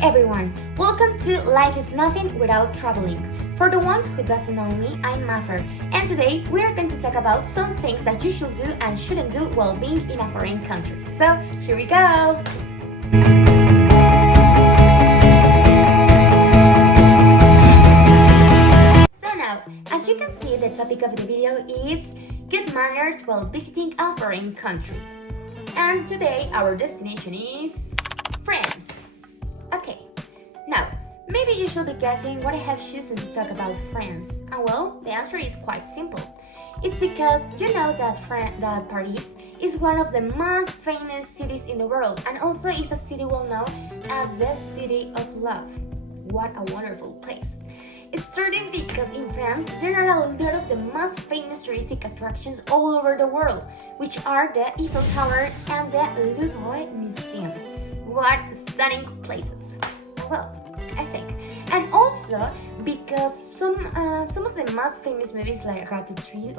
everyone, welcome to Life is Nothing Without Traveling. For the ones who doesn't know me, I'm Maffer, and today we are going to talk about some things that you should do and shouldn't do while being in a foreign country. So, here we go! So now, as you can see, the topic of the video is good manners while visiting a foreign country. And today our destination is France. Okay, now maybe you should be guessing what I have chosen to talk about France. And well, the answer is quite simple. It's because you know that Paris is one of the most famous cities in the world and also is a city well known as the City of Love. What a wonderful place. It's starting because in France there are a lot of the most famous touristic attractions all over the world, which are the Eiffel Tower and the Louvre Museum. What stunning places! Well, I think. And also because some of the most famous movies like Ratatouille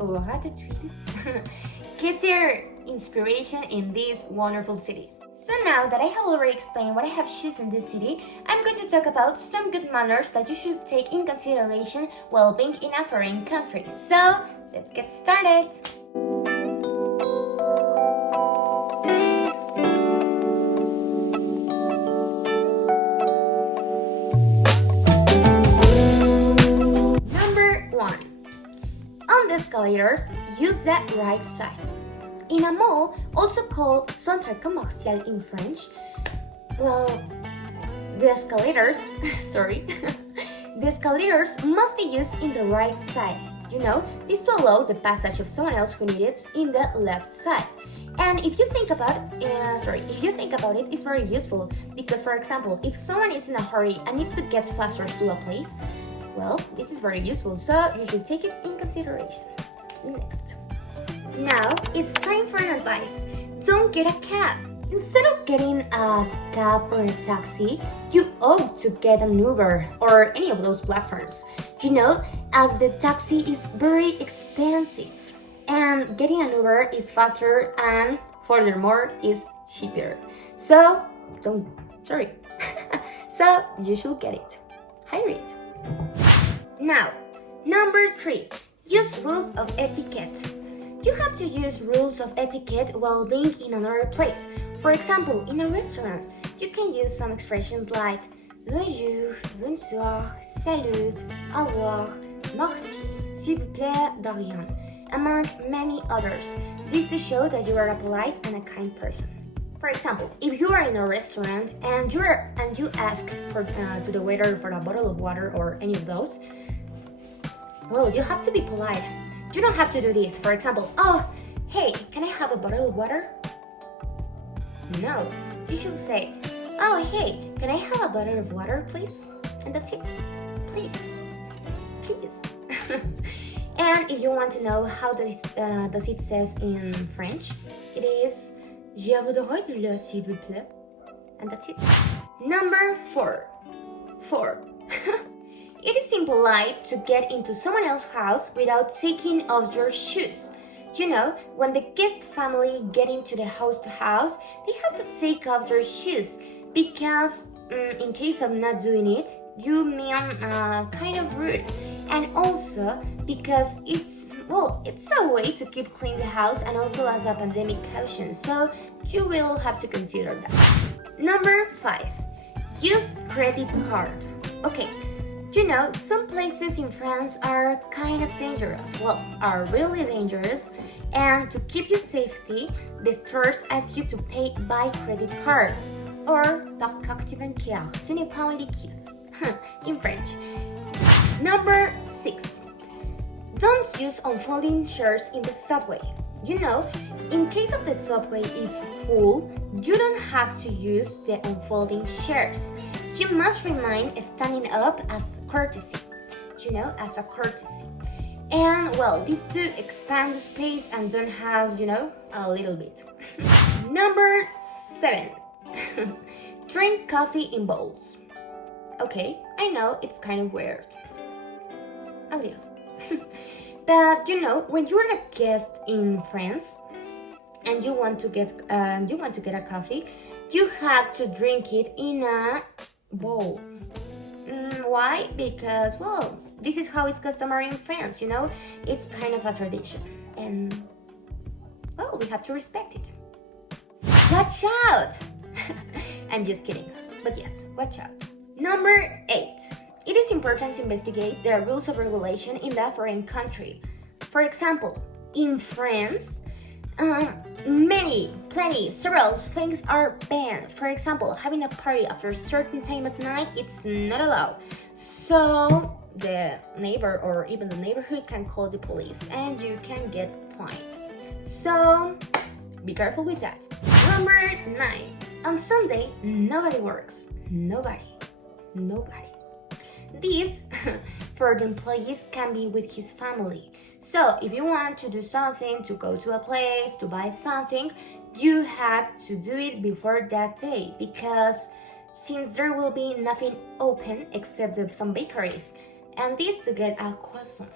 get their inspiration in these wonderful cities. So now that I have already explained what I have chosen this city, I'm going to talk about some good manners that you should take in consideration while being in a foreign country. So, let's get started! Number 1. On the escalators, use the right side. In a mall, also called centre commercial in French, well, the escalators, the escalators must be used in the right side. You know, this to allow the passage of someone else who needs it in the left side. And if you think about it, it's very useful because, for example, if someone is in a hurry and needs to get faster to a place, well, this is very useful. So you should take it in consideration. Next. Now, it's time for an advice. Don't get a cab. Instead of getting a cab or a taxi, you ought to get an Uber or any of those platforms. You know, as the taxi is very expensive and getting an Uber is faster and furthermore is cheaper. So, so you should get it. Hire it. Now, number 3. Use rules of etiquette. You have to use rules of etiquette while being in another place. For example, in a restaurant, you can use some expressions like bonjour, bonsoir, salut, au revoir, merci, s'il vous plaît, de rien, among many others. This to show that you are a polite and a kind person. For example, if you are in a restaurant and you ask to the waiter for a bottle of water or any of those, well, you have to be polite. You don't have to do this. For example, oh, hey, can I have a bottle of water? No, you should say, oh, hey, can I have a bottle of water, please? And that's it. Please. And if you want to know how does it says in French, it is Je voudrais de l'eau, s'il vous plaît. And that's it. Number 4. It is impolite to get into someone else's house without taking off your shoes. You know, when the guest family get into the house to house, they have to take off their shoes because in case of not doing it, you mean kind of rude. And also because it's a way to keep clean the house and also as a pandemic caution. So you will have to consider that. Number 5. Use credit card. Okay. You know, some places in France are kind of dangerous, are really dangerous, and to keep your safety, the stores ask you to pay by credit card, or par carte bancaire, ce n'est pas un liquide, in French. Number 6. Don't use unfolding chairs in the subway. You know, in case of the subway is full, you don't have to use the unfolding chairs. You must remain standing up as courtesy, as a courtesy. And well, these two expand the space and don't have, a little bit. Number 7. Drink coffee in bowls. Okay, I know it's kind of weird. A little. But when you're a guest in France and you want to get a coffee, you have to drink it in a bowl. Why? Because, well, this is how it's customary in France, you know? It's kind of a tradition. And, well, we have to respect it. Watch out! I'm just kidding. But yes, watch out. Number 8. It is important to investigate the rules of regulation in that foreign country. For example, in France, several things are banned. For example, having a party after a certain time at night, it's not allowed. So the neighbor or even the neighborhood can call the police and you can get fined. So be careful with that. Number 9. On Sunday, nobody works. Nobody. This, for the employees, can be with his family. So if you want to do something, to go to a place, to buy something, you have to do it before that day, because since there will be nothing open except some bakeries, and this to get a croissant.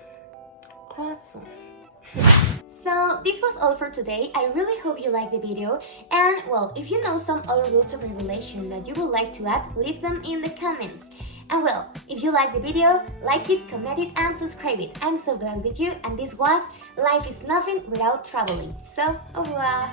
So this was all for today. I really hope you liked the video, and well, if you know some other rules of regulation that you would like to add, leave them in the comments. And well, if you like the video, like it, comment it, and subscribe it. I'm so glad with you, and this was Life is Nothing Without Traveling. So, au revoir!